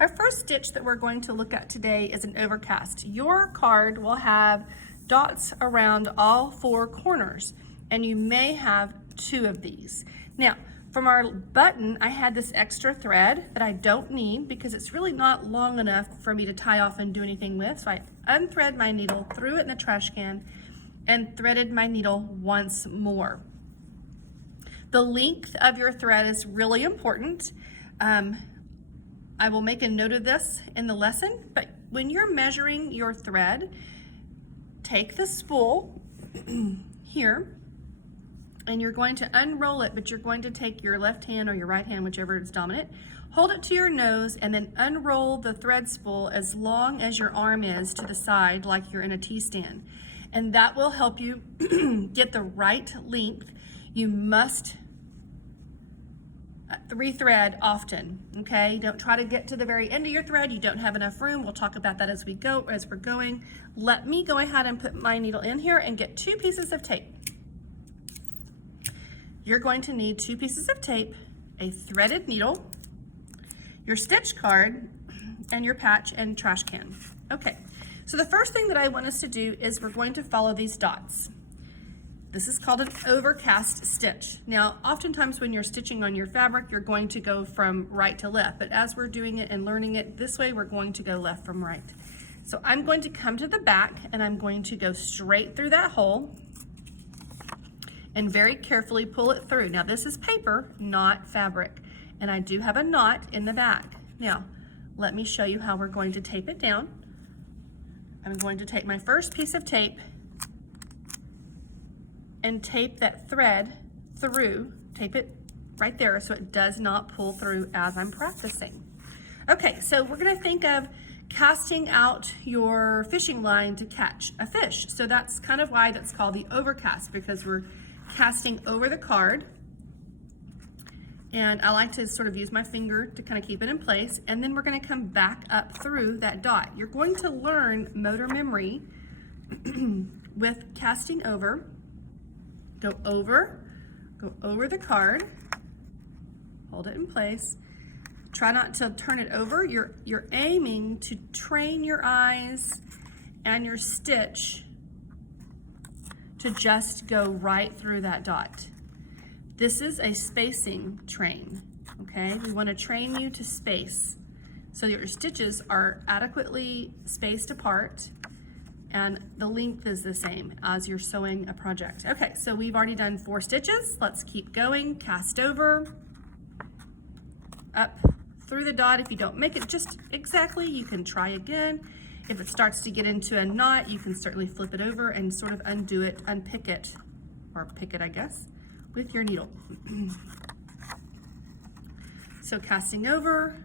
Our first stitch that we're going to look at today is an overcast. Your card will have dots around all four corners, and you may have two of these. Now, from our button, I had this extra thread that I don't need because it's really not long enough for me to tie off and do anything with. So I unthread my needle, threw it in the trash can, and threaded my needle once more. The length of your thread is really important. I will make a note of this in the lesson, but when you're measuring your thread, take the spool here, and you're going to unroll it, but you're going to take your left hand or your right hand, whichever is dominant, hold it to your nose, and then unroll the thread spool as long as your arm is to the side, like you're in a T-stand. And that will help you get the right length. You must rethread often, okay? Don't try to get to the very end of your thread. You don't have enough room. We'll talk about that as we're going. Let me go ahead and put my needle in here and get 2 pieces of tape. You're going to need 2 pieces of tape, a threaded needle, your stitch card, and your patch and trash can. Okay, so the first thing that I want us to do is we're going to follow these dots. This is called an overcast stitch. Now, oftentimes when you're stitching on your fabric, you're going to go from right to left, but as we're doing it and learning it this way, we're going to go left from right. So I'm going to come to the back and I'm going to go straight through that hole and very carefully pull it through. Now this is paper, not fabric, and I do have a knot in the back. Now, let me show you how we're going to tape it down. I'm going to take my first piece of tape and tape that thread through, tape it right there so it does not pull through as I'm practicing. Okay, so we're gonna think of casting out your fishing line to catch a fish. So that's kind of why that's called the overcast, because we're casting over the card. And I like to sort of use my finger to kind of keep it in place. And then we're gonna come back up through that dot. You're going to learn motor memory with casting over. Go over the card, hold it in place. Try not to turn it over. You're aiming to train your eyes and your stitch to just go right through that dot. This is a spacing train, okay? We want to train you to space so that your stitches are adequately spaced apart and the length is the same as you're sewing a project. Okay, so we've already done 4 stitches. Let's keep going. Cast over, up through the dot. If you don't make it just exactly, you can try again. If it starts to get into a knot, you can certainly flip it over and sort of undo it, unpick it, or pick it, I guess, with your needle. So casting over,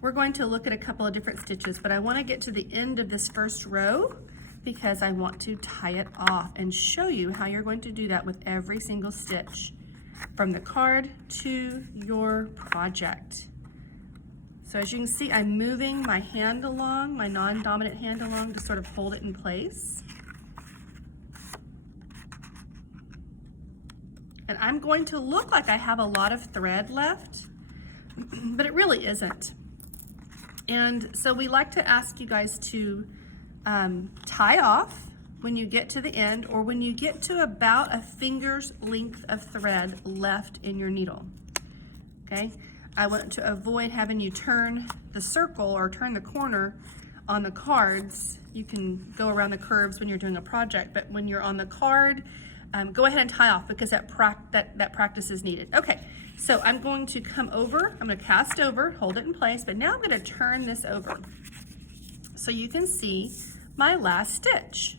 we're going to look at a couple of different stitches, but I want to get to the end of this first row because I want to tie it off and show you how you're going to do that with every single stitch from the card to your project. So as you can see, I'm moving my hand along, my non-dominant hand along to sort of hold it in place. And I'm going to look like I have a lot of thread left, but it really isn't. And so we like to ask you guys to tie off when you get to the end or when you get to about a finger's length of thread left in your needle, okay? I want to avoid having you turn the circle or turn the corner on the cards. You can go around the curves when you're doing a project, but when you're on the card, go ahead and tie off because that practice is needed. Okay. So I'm going to come over, I'm going to cast over, hold it in place, but now I'm going to turn this over so you can see my last stitch,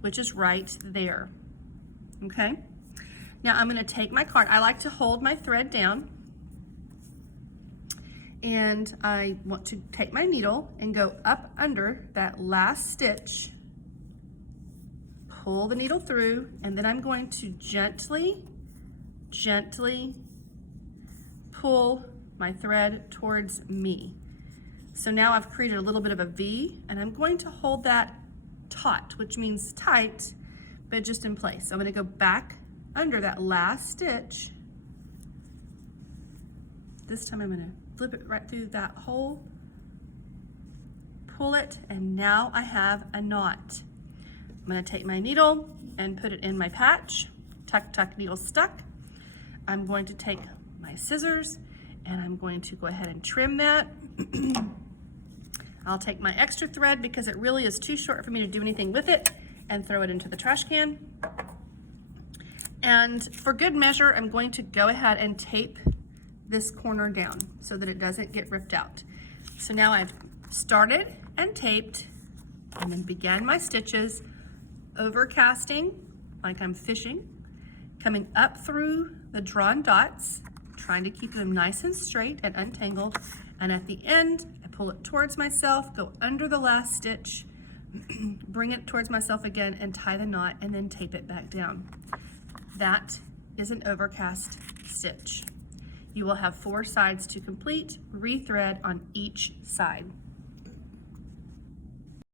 which is right there, okay? Now I'm going to take my card. I like to hold my thread down, and I want to take my needle and go up under that last stitch, pull the needle through, and then I'm going to gently pull my thread towards me. So now I've created a little bit of a V, and I'm going to hold that taut, which means tight, but just in place. So I'm going to go back under that last stitch this time I'm gonna flip it right through that hole, pull it, and now I have a knot. I'm gonna take my needle and put it in my patch. Tuck, tuck, needle stuck. I'm going to take my scissors and I'm going to go ahead and trim that. I'll take my extra thread because it really is too short for me to do anything with it, and throw it into the trash can. And for good measure, I'm going to go ahead and tape this corner down so that it doesn't get ripped out. So now I've started and taped and then began my stitches, overcasting like I'm fishing, coming up through the drawn dots, trying to keep them nice and straight and untangled. And at the end, I pull it towards myself, go under the last stitch, bring it towards myself again and tie the knot, and then tape it back down. That is an overcast stitch. You will have 4 sides to complete, rethread on each side.